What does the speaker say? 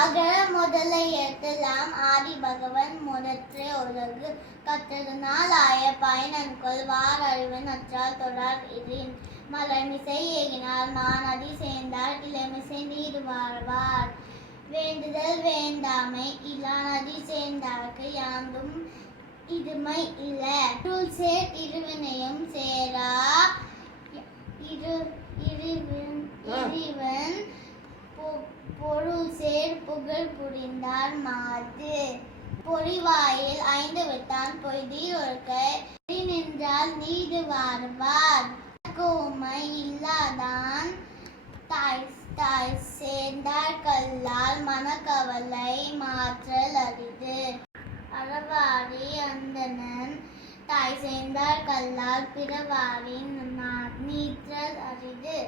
அகர முதல எழுத்தெல்லாம் ஆதி பகவன் முதற்றே உலகு கற்றதனால் ஆய பயனன்கொள் வார் அறிவன் அற்றால் தொழார் இதின் மலர்மிசை ஏகினார் மானதி சேர்ந்தார் இளமிசை நீர் வாழ்வார் வேண்டுதல் வேண்டாமை இல்லானதி சேர்ந்தார்க்கு யாந்தும் இதுமை இல இருள் சேர் இருவினையும் சேரா இறைவன் பொருள் சேர் புகழ் புரிந்தார் மாது பொறிவாயில் 5 விட்டான் பொய்தீர் ஒருக்க நின்றால் நீடு வாழ்வார் கோமை இல்லாதான் தாய் சேர்ந்தார் கல்லால் மனக்கவலை மாற்றல் அரிது அறவாரி அந்தணன் தாய் சேர்ந்தார் கல்லால் பிறவாரின் நீற்றல் அரிது.